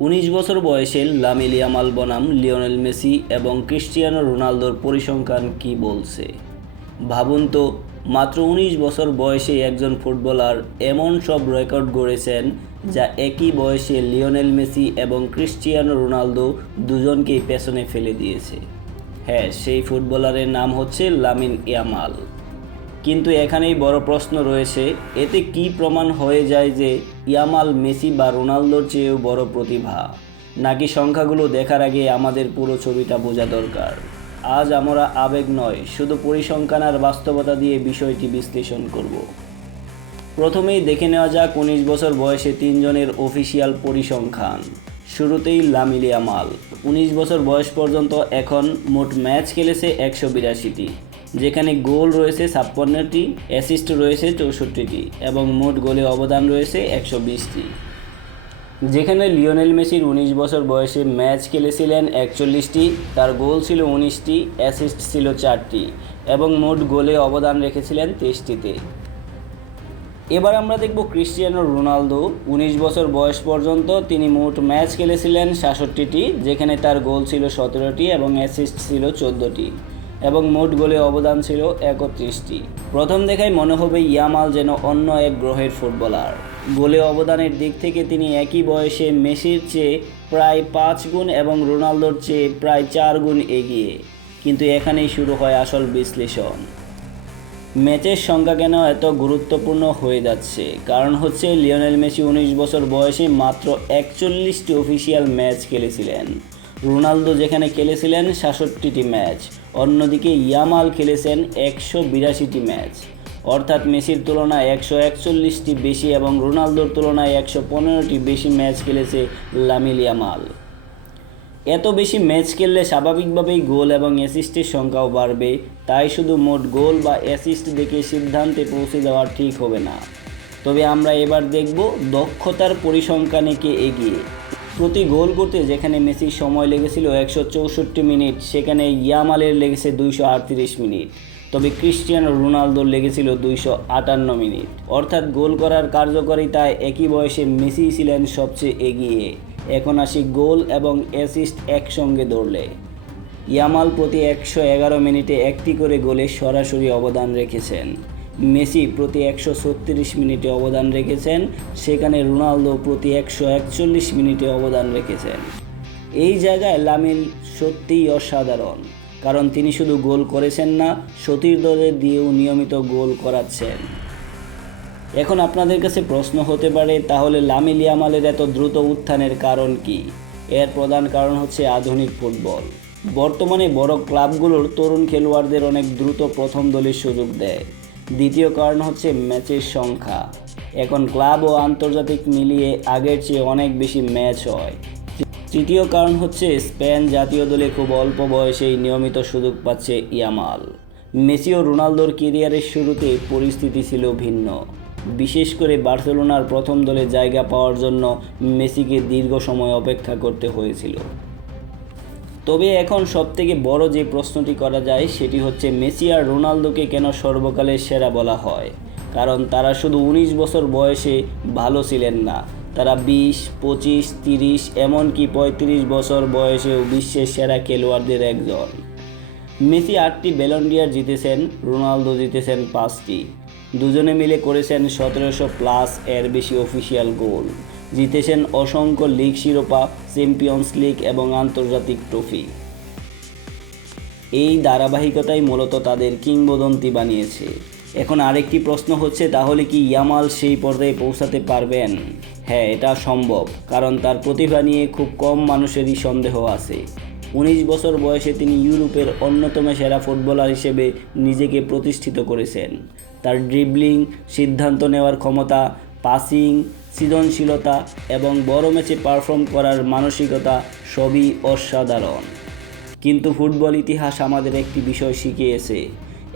বছর বয়সে Lamine Yamal বনাম লিওনেল মেসি এবং ক্রিস্টিয়ানো রোনালদোর পরিসংখ্যান কি বলছে। ভাবুন তো, মাত্র বছর বয়সে একজন ফুটবলার এমন সব রেকর্ড গড়েছেন যা একই বয়সে লিওনেল মেসি এবং ক্রিস্টিয়ানো রোনালদো দুজনকেই পেছনে ফেলে দিয়েছে। হ্যাঁ, সেই ফুটবলারের নাম হচ্ছে লামিন ইয়ামাল। কিন্তু এখানেই বড় প্রশ্ন রয়েছে, এতে কি প্রমাণ হয়ে যায় যে ইয়ামাল মেসি বা রোনালদোর চেয়েও বড় প্রতিভা? নাকি সংখ্যাগুলো দেখার আগে আমাদের পুরো ছবিটা বোঝা দরকার? আজ আমরা আবেগ নয়, শুধু পরিসংখ্যান আর বাস্তবতা দিয়ে বিষয়টি বিশ্লেষণ করব। প্রথমেই দেখে নেওয়া যাক 19 বছর বয়সে তিনজনের অফিসিয়াল পরিসংখ্যান। শুরুতেই লামিন ইয়ামাল 19 বছর বয়স পর্যন্ত এখন মোট ম্যাচ খেলেছে 182টি, যেখানে গোল রয়েছে 56টি, অ্যাসিস্ট রয়েছে 64টি এবং মোট গোলে অবদান রয়েছে 120টি। যেখানে লিওনেল মেসির 19 বছর বয়সে ম্যাচ খেলেছিলেন 41টি, তার গোল ছিল 19টি, অ্যাসিস্ট ছিল 4টি এবং মোট গোলে অবদান রেখেছিলেন 23টিতে। এবার আমরা দেখব ক্রিস্টিয়ানো রোনালদো 19 বছর বয়স পর্যন্ত তিনি মোট ম্যাচ খেলেছিলেন 66টি, যেখানে তার গোল ছিল 17টি এবং অ্যাসিস্ট ছিল 14টি এবং মোট গোলে অবদান ছিল 31টি। প্রথম দেখায় মনে হবে ইয়ামাল যেন অন্য এক গ্রহের ফুটবলার। গোলে অবদানের দিক থেকে তিনি একই বয়সে মেসির চেয়ে প্রায় 5 গুণ এবং রোনালদোর চেয়ে প্রায় 4 গুণ এগিয়ে। কিন্তু এখানেই শুরু হয় আসল বিশ্লেষণ। ম্যাচের সংখ্যা কেন এত গুরুত্বপূর্ণ হয়ে যাচ্ছে? কারণ হচ্ছে লিওনেল মেসি 19 বছর বয়সে মাত্র 41টি অফিসিয়াল ম্যাচ খেলেছিলেন। রোনালদো যেখানে খেলেছিলেন 66টি ম্যাচ, অন্যদিকে ইয়ামাল খেলেছেন 182টি ম্যাচ। অর্থাৎ মেসির তুলনায় 141টি বেশি এবং রোনালদোর তুলনায় 115টি বেশি ম্যাচ খেলেছে লামিন ইয়ামাল। এত বেশি ম্যাচ খেললে স্বাভাবিকভাবেই গোল এবং অ্যাসিস্টের সংখ্যাও বাড়বে, তাই শুধু মোট গোল বা অ্যাসিস্ট দেখে সিদ্ধান্তে পৌঁছে যাওয়া ঠিক হবে না। তবে আমরা এবার দেখব দক্ষতার পরিসংখ্যানে কে এগিয়ে। প্রতি গোল করতে যেখানে মেসির সময় লেগেছিল 164 মিনিট, সেখানে ইয়ামালের লেগেছে 238 মিনিট। তবে ক্রিস্টিয়ানো রোনালদোর লেগেছিল 258 মিনিট। অর্থাৎ গোল করার কার্যকারিতায় একই বয়সে মেসি ছিলেন সবচেয়ে এগিয়ে। এখন আসি গোল এবং অ্যাসিস্ট একসঙ্গে ধরলে। ইয়ামাল প্রতি 111 মিনিটে একটি করে গোলে সরাসরি অবদান রেখেছেন। মেসি প্রতি 136 মিনিটে অবদান রেখেছেন, সেখানে রোনালদো প্রতি 141 মিনিটে অবদান রেখেছেন। এই জায়গায় লামিন সত্যিই অসাধারণ, কারণ তিনি শুধু গোল করেছেন না, সতীর্থদের দিয়েও নিয়মিত গোল করাচ্ছেন। এখন আপনাদের কাছে প্রশ্ন হতে পারে, তাহলে লামিন ইয়ামালের এত দ্রুত উত্থানের কারণ কি? এর প্রধান কারণ হচ্ছে আধুনিক ফুটবল। বর্তমানে বড় ক্লাবগুলোর তরুণ খেলোয়াড়দের অনেক দ্রুত প্রথম দলের সুযোগ দেয়। দ্বিতীয় কারণ হচ্ছে ম্যাচের সংখ্যা। এখন ক্লাব ও আন্তর্জাতিক মিলিয়ে আগের চেয়ে অনেক বেশি ম্যাচ হয়। তৃতীয় কারণ হচ্ছে স্পেন জাতীয় দলে খুব অল্প বয়সেই নিয়মিত সুযোগ পাচ্ছে ইয়ামাল। মেসি ও রোনালদোর ক্যারিয়ারের শুরুতে পরিস্থিতি ছিল ভিন্ন। বিশেষ করে বার্সেলোনার প্রথম দলে জায়গা পাওয়ার জন্য মেসিকে দীর্ঘ সময় অপেক্ষা করতে হয়েছিল। তবে এখন সবথেকে বড় যে প্রশ্নটি করা যায় সেটি হচ্ছে মেসি আর রোনালদোকে কেন সর্বকালের সেরা বলা হয়? কারণ তারা শুধু 19 বছর বয়সে ভালো ছিলেন না, তারা 20, 25, 30 এমনকি 35 বছর বয়সেও বিশ্বের সেরা খেলোয়াড়দের একজন। মেসি 8টি ব্যালন ডি'অর জিতেছেন, রোনালদো জিতেছেন 5টি। দুজনে মিলে করেছেন 1700+ এর বেশি অফিসিয়াল গোল, জিতেছেন অসংখ্য লিগ শিরোপা, চ্যাম্পিয়ন্স লিগ এবং আন্তর্জাতিক ট্রফি। এই ধারাবাহিকতাই মূলত তাদের কিংবদন্তি বানিয়েছে। এখন আরেকটি প্রশ্ন হচ্ছে, তাহলে কি ইয়ামাল সেই পর্যায়ে পৌঁছাতে পারবেন? হ্যাঁ, এটা সম্ভব, কারণ তার প্রতিভা নিয়ে খুব কম মানুষেরই সন্দেহ আছে। 19 বছর বয়সে তিনি ইউরোপের অন্যতম সেরা ফুটবলার হিসেবে নিজেকে প্রতিষ্ঠিত করেছেন। তার ড্রিবলিং, সিদ্ধান্ত নেওয়ার ক্ষমতা, পাসিং, সৃজনশীলতা এবং বড় ম্যাচে পারফর্ম করার মানসিকতা সবই অসাধারণ। কিন্তু ফুটবল ইতিহাস আমাদের একটি বিষয় শিখিয়েছে,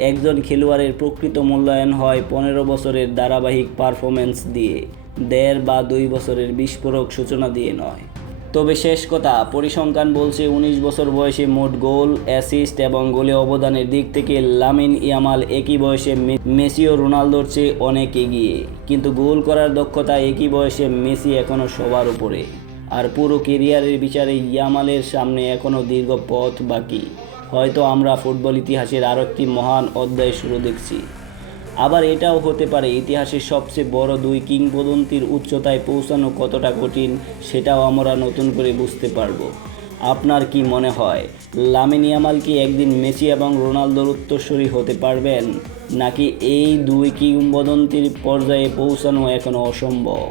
একজন খেলোয়াড়ের প্রকৃত মূল্যায়ন হয় 15 বছরের ধারাবাহিক পারফরম্যান্স দিয়ে, 1.5 বা 2 বছরের বিস্ফোরক সূচনা দিয়ে নয়। তবে শেষ কথা, পরিসংখ্যান বলছে 19 বছর বয়সে মোট গোল, অ্যাসিস্ট এবং গোলে অবদানের দিক থেকে লামিন ইয়ামাল একই বয়সে মেসি ও রোনালদোর চেয়ে অনেক এগিয়ে। কিন্তু গোল করার দক্ষতা একই বয়সে মেসি এখনও সবার উপরে। আর পুরো কেরিয়ারের বিচারে ইয়ামালের সামনে এখনও দীর্ঘ পথ বাকি। হয়তো আমরা ফুটবল ইতিহাসের আরও একটি মহান অধ্যায় শুরু দেখছি। আবার এটাও হতে পারে ইতিহাসের সবচেয়ে বড় দুই কিংবদন্তির উচ্চতায় পৌঁছানো কতটা কঠিন সেটাও আমরা নতুন করে বুঝতে পারবো। আপনার কি মনে হয় লামিন ইয়ামাল কি একদিন মেসি এবং রোনালদোর উত্তরসূরি হতে পারবেন, নাকি এই দুই কিংবদন্তির পর্যায়ে পৌঁছানো এখনও অসম্ভব?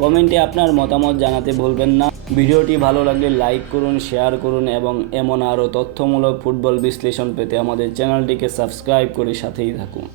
কমেন্টে আপনার মতামত জানাতে ভুলবেন না। ভিডিওটি ভালো লাগলে লাইক করুন, শেয়ার করুন এবং এমন আরও তথ্যমূলক ফুটবল বিশ্লেষণ পেতে আমাদের চ্যানেলটিকে সাবস্ক্রাইব করে সাথেই থাকুন।